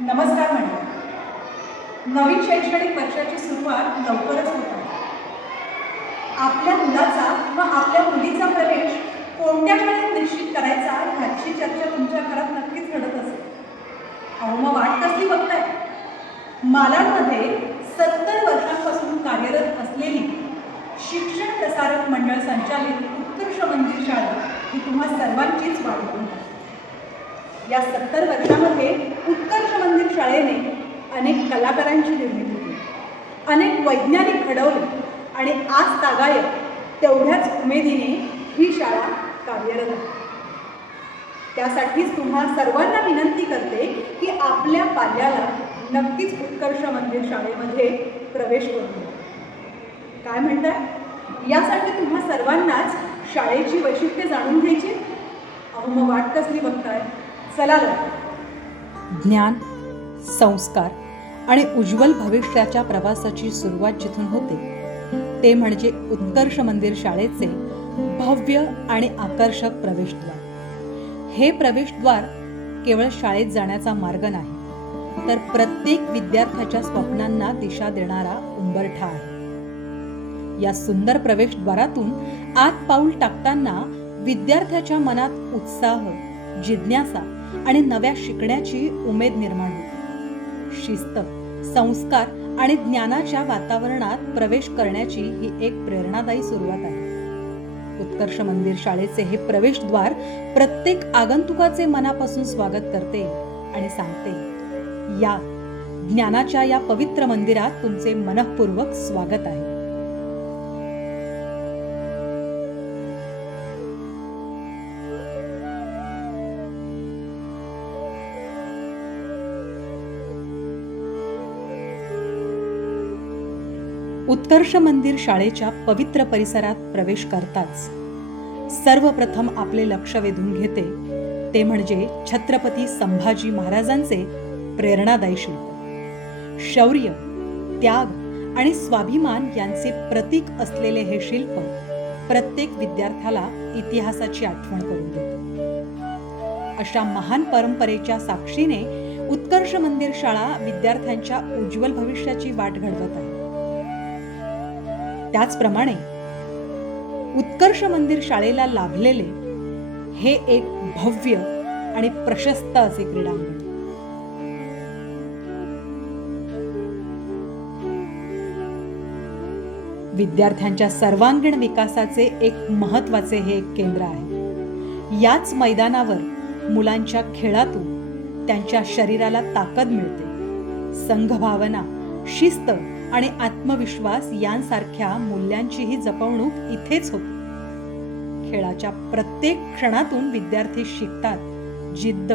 नमस्कार मंडळी. नवीन शैक्षणिक वर्षाची सुरुवात लवकरच होत आहे. आपल्या मुलाचा किंवा आपल्या मुलीचा प्रवेश कोणत्या शाळेत निश्चित करायचा ह्याची चर्चा तुमच्या घरात नक्कीच घडत असेल. अहो मग वाट कसली बघताय? मालाडमध्ये 70 वर्षांपासून कार्यरत असलेली शिक्षण प्रसारक मंडळ संचालित उत्कर्ष मंदिर शाळा ही तुम्हा सर्वांचीच वाट बघत आहे. या 70 वर्षामध्ये उत्कर्ष मंदिर शाळेने अनेक कलाकारांची निर्मिती केली, अनेक वैज्ञानिक घडवले आणि आज तागायत तेवढ्याच उमेदीने ही शाळा कार्यरत आहे. त्यासाठीच तुम्हा सर्वांना विनंती करते की आपल्या पाल्याला नक्कीच उत्कर्ष मंदिर शाळेमध्ये प्रवेश करू द्या. काय म्हणताय? यासाठी तुम्हा सर्वांनाच शाळेची वैशिष्ट्ये जाणून घ्यायची. अहो मग वाट कसली बघताय? चला ज्ञान, संस्कार आणि उज्ज्वल भविष्याच्या प्रवासाची सुरुवात जिथून होते ते म्हणजे उत्कर्ष मंदिर शाळेचे भव्य आणि आकर्षक प्रवेशद्वार. हे प्रवेशद्वार केवळ शाळेत जाण्याचा मार्ग नाही, तर प्रत्येक विद्यार्थ्याच्या स्वप्नांना दिशा देणारा उंबरठा आहे. या सुंदर प्रवेशद्वारातून आत पाऊल टाकताना विद्यार्थ्याच्या मनात उत्साह, जिज्ञासा आणि नव्या शिकण्याची उमेद निर्माण होते. शिस्त, संस्कार आणि ज्ञानाच्या वातावरणात प्रवेश करण्याची ही एक प्रेरणादायी सुरुवात आहे. उत्कर्ष मंदिर शाळेचे हे प्रवेशद्वार प्रत्येक आगंतुकाचे मनापासून स्वागत करते आणि सांगते, या ज्ञानाच्या या पवित्र मंदिरात तुमचे मनःपूर्वक स्वागत आहे. उत्कर्ष मंदिर शाळेच्या पवित्र परिसरात प्रवेश करताच सर्वप्रथम आपले लक्ष वेधून घेते ते म्हणजे छत्रपती संभाजी महाराजांचे प्रेरणादायी शिल्प. शौर्य, त्याग आणि स्वाभिमान यांचे प्रतीक असलेले हे शिल्प प्रत्येक विद्यार्थ्याला इतिहासाची आठवण करून देते. अशा महान परंपरेच्या साक्षीने उत्कर्ष मंदिर शाळा विद्यार्थ्यांच्या उज्ज्वल भविष्याची वाट घडवत आहे. त्याचप्रमाणे उत्कर्ष मंदिर शाळेला लाभलेले हे एक भव्य आणि प्रशस्त असे क्रीडांगण. विद्यार्थ्यांच्या सर्वांगीण विकासाचे एक महत्त्वाचे हे एक केंद्र आहे. याच मैदानावर मुलांच्या खेळातून त्यांच्या शरीराला ताकद मिळते. संघभावना, शिस्त आणि आत्मविश्वास यांसारख्या मूल्यांचीही जपवणूक इथेच होते. खेळाच्या प्रत्येक क्षणातून विद्यार्थी शिकतात जिद्द,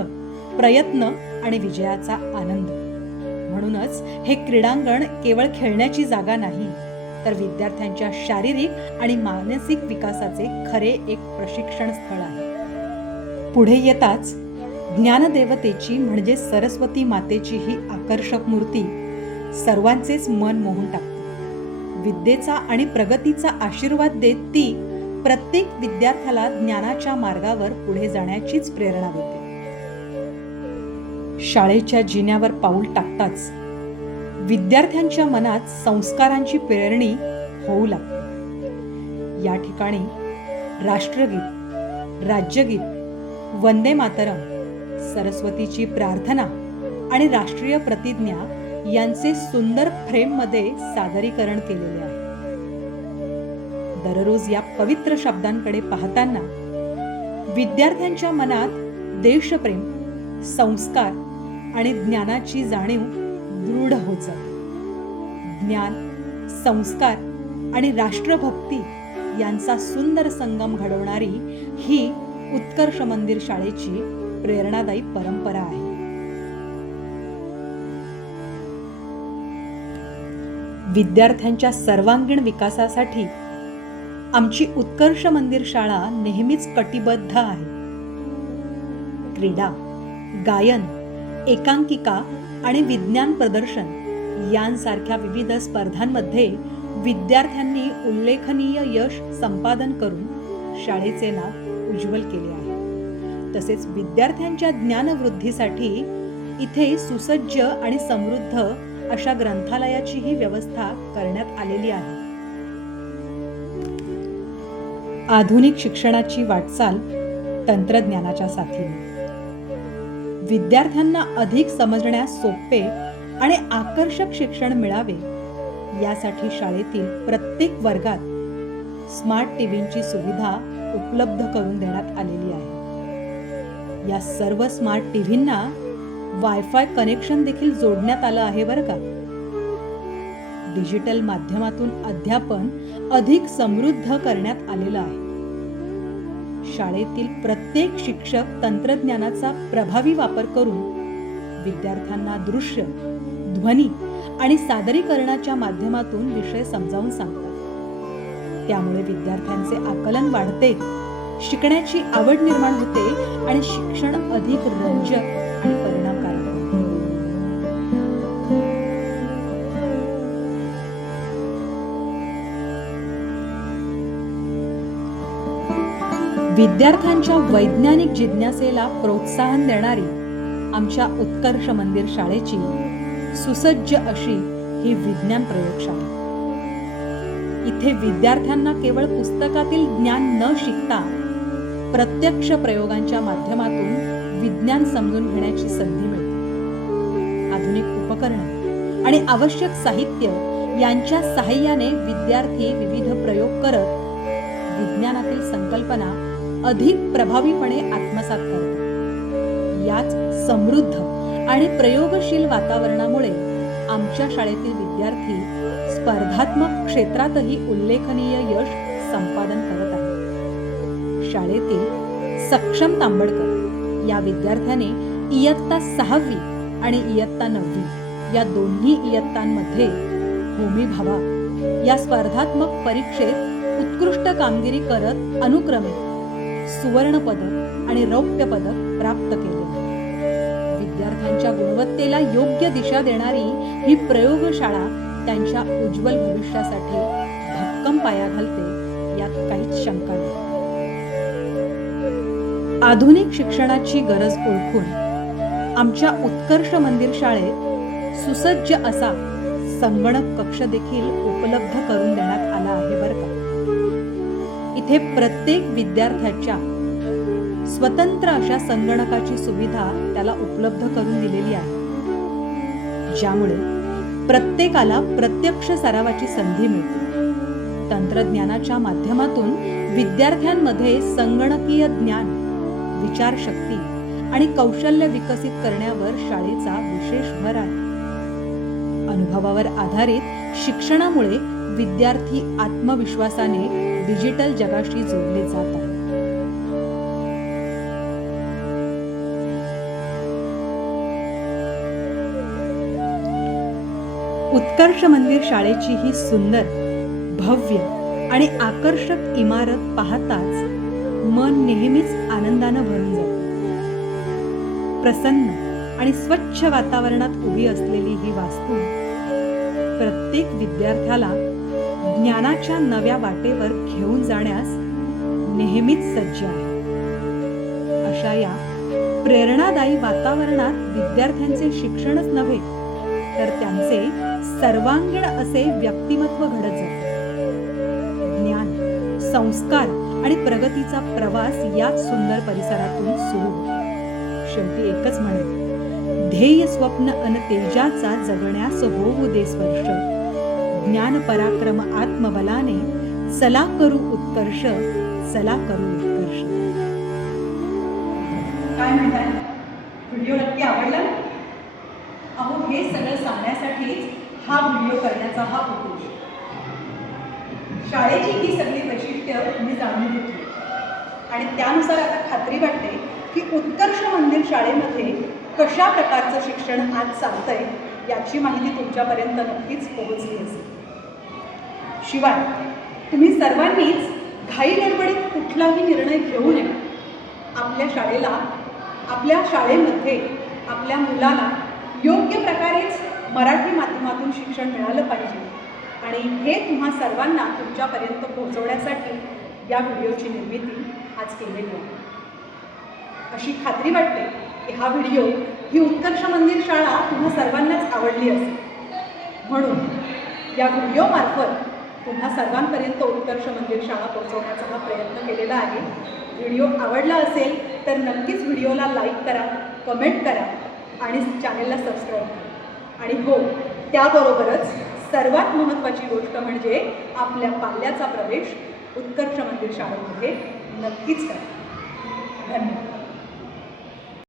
प्रयत्न आणि विजयाचा आनंद. म्हणूनच हे क्रीडांगण केवळ खेळण्याची जागा नाही, तर विद्यार्थ्यांच्या शारीरिक आणि मानसिक विकासाचे खरे एक प्रशिक्षण स्थळ आहे. पुढे येताच ज्ञानदेवतेची म्हणजे सरस्वती मातेची ही आकर्षक मूर्ती सर्वांचेच मन मोहून टाकते. विद्येचा आणि प्रगतीचा आशीर्वाद देत ती प्रत्येक विद्यार्थ्याला ज्ञानाच्या मार्गावर पुढे जाण्याचीच प्रेरणा देते. शाळेच्या जिन्यावर पाऊल टाकताच विद्यार्थ्यांच्या मनात संस्कारांची पेरणी होऊ लागते. या ठिकाणी राष्ट्रगीत, राज्यगीत, वंदे मातरम, सरस्वतीची प्रार्थना आणि राष्ट्रीय प्रतिज्ञा यांचे सुंदर फ्रेममध्ये सादरीकरण केलेले आहे. दररोज या पवित्र शब्दांकडे पाहताना विद्यार्थ्यांच्या मनात देशप्रेम, संस्कार आणि ज्ञानाची जाणीव दृढ होत जाते. ज्ञान, संस्कार आणि राष्ट्रभक्ती यांचा सुंदर संगम घडवणारी ही उत्कर्ष मंदिर शाळेची प्रेरणादायी परंपरा आहे. विद्यार्थ्यांच्या सर्वांगीण विकासासाठी आमची उत्कर्ष मंदिर शाळा नेहमीच कटिबद्ध आहे. क्रीडा, गायन, एकांकिका आणि विज्ञान प्रदर्शन यांसारख्या विविध स्पर्धांमध्ये विद्यार्थ्यांनी उल्लेखनीय यश संपादन करून शाळेचे नाव उज्ज्वल केले आहे. तसेच विद्यार्थ्यांच्या ज्ञानवृद्धीसाठी इथे सुसज्ज आणि समृद्ध अशा ग्रंथालयाचीही व्यवस्था करण्यात आलेली आहे. आधुनिक शिक्षणाची वाटचाल तंत्रज्ञानाच्या साथीने. विद्यार्थ्यांना अधिक समजण्यास सोपे आणि आकर्षक शिक्षण मिळावे यासाठी शाळेतील प्रत्येक वर्गात स्मार्ट टीव्हीची सुविधा उपलब्ध करून देण्यात आलेली आहे. या सर्व स्मार्ट टीव्हींना वायफाय कनेक्शन देखील जोडण्यात आलं आहे बरं का. डिजिटल माध्यमातून अध्यापन अधिक समृद्ध करण्यात आलेलं आहे. शाळेतील प्रत्येक शिक्षक तंत्रज्ञानाचा प्रभावी वापर करून विद्यार्थ्यांना दृश्य, ध्वनी आणि सादरीकरणाच्या माध्यमातून विषय समजावून सांगतात. त्यामुळे विद्यार्थ्यांचे आकलन वाढते, शिकण्याची आवड निर्माण होते आणि शिक्षण अधिक रंजक आणि परिणामकारक होते. विद्यार्थ्यांच्या वैज्ञानिक जिज्ञासेला प्रोत्साहन देणारी आमच्या उत्कर्ष मंदिर शाळेची सुसज्ज अशी ही विज्ञान प्रयोगशाळा. इथे विद्यार्थ्यांना केवळ पुस्तकातील ज्ञान न शिकता प्रत्यक्ष प्रयोगांच्या माध्यमातून विज्ञान समजून घेण्याची संधी मिळते. आधुनिक उपकरणे आणि आवश्यक साहित्य यांच्या सहाय्याने विद्यार्थी विविध प्रयोग करत विज्ञानातील संकल्पना अधिक प्रभावीपणे आत्मसात करतात. याच समृद्ध आणि प्रयोगशील वातावरणामुळे आमच्या शाळेतील विद्यार्थी स्पर्धात्मक क्षेत्रातही उल्लेखनीय यश संपादन करत आहेत. शाळेतील सक्षम तांबडकर या विद्यार्थ्याने इयत्ता 6वी आणि इयत्ता 9वी या दोन्ही इयत्तांमध्ये होमी भाभा या स्पर्धात्मक परीक्षेत उत्कृष्ट कामगिरी करत अनुक्रमे सुवर्ण पदक आणि रौप्य पदक प्राप्त केले. विद्यार्थ्यांच्या गुणवत्तेला योग्य दिशा देणारी ही प्रयोगशाळा त्यांच्या उज्ज्वल भविष्यासाठी भक्कम पाया घालते यात काहीच शंका नाही. आधुनिक शिक्षणाची गरज ओळखून आमच्या उत्कर्ष मंदिर शाळेत सुसज्ज असा संगणक कक्ष देखील उपलब्ध करून देण्यात आला आहे बरं का. इथे प्रत्येक विद्यार्थ्याच्या स्वतंत्र अशा संगणकाची सुविधा त्याला उपलब्ध करून दिलेली आहे, ज्यामुळे प्रत्येकाला प्रत्यक्ष सरावाची संधी मिळते. तंत्रज्ञानाच्या माध्यमातून विद्यार्थ्यांमध्ये संगणकीय ज्ञान, विचारशक्ती आणि कौशल्य विकसित करण्यावर शाळेचा विशेष भर आहे. अनुभवावर आधारित शिक्षणामुळे विद्यार्थी आत्मविश्वासाने डिजिटल जगाशी जोडले जात आहेत. उत्कर्ष मंदिर शाळेची ही सुंदर, भव्य आणि आकर्षक इमारत पाहताच मन नेहमीच आनंदानं भरून जातं. प्रसन्न आणि स्वच्छ वातावरणात उभी असलेली ही वास्तू प्रत्येक विद्यार्थ्याला ज्ञानाच्या नव्या वाटेवर घेऊन जाण्यास नेहमीच सज्ज आहे. अशा या प्रेरणादायी वातावरणात विद्यार्थ्यांचे शिक्षणच नव्हे तर त्यांचे सर्वांगीण असे व्यक्तिमत्व घडत जाते. ज्ञान, संस्कार आणि प्रगतीचा प्रवास याच सुंदर परिसरातून सुरू होतो. शेवटी एकच म्हणेन, ध्येय स्वप्न अन तेजाचा जगण्यास होऊ दे स्पर्श. ज्ञान पराक्रम आत्मबलाने चला करू उत्कर्ष, चला करू उत्कर्ष. काय म्हणताय, व्हिडिओ नक्की आवडला? अहो, हे सगळं सांगण्यासाठीच हा व्हिडिओ करण्याचा हा उद्देश. शाळेची ही सगळी वैशिष्ट्य तुम्ही जाणून घेतली आणि त्यानुसार आता खात्री वाटते की उत्कर्ष मंदिर शाळेमध्ये कशा प्रकारचं शिक्षण आज चालतंय याची माहिती तुमच्यापर्यंत नक्कीच पोहोचली असेल. शिवाय तुम्ही सर्वांनीच घाई गडबडीत कुठलाही निर्णय घेऊ नये. आपल्या शाळेला, आपल्या शाळेमध्ये आपल्या मुलाला योग्य प्रकारेच मराठी माध्यमातून शिक्षण मिळालं पाहिजे आणि हे तुम्हा सर्वांना तुमच्यापर्यंत पोहोचवण्यासाठी या व्हिडिओची निर्मिती आज केलेली आहे. अशी खात्री वाटते की हा व्हिडिओ ही उत्कर्ष मंदिर शाळा तुम्हा सर्वांनाच आवडली असेल. म्हणून या व्हिडिओमार्फत तुम्हा सर्वांपर्यंत उत्कर्ष मंदिर शाळा पोहोचवण्याचा हा प्रयत्न केलेला आहे. व्हिडिओ आवडला असेल तर नक्कीच व्हिडिओला लाईक करा, कमेंट करा आणि चॅनेलला सबस्क्राईब करा. आणि हो, त्याबरोबरच सर्वात महत्त्वाची गोष्ट म्हणजे आपल्या पाल्याचा प्रवेश उत्कर्ष मंदिर शाळेमध्ये नक्कीच करा. धन्यवाद.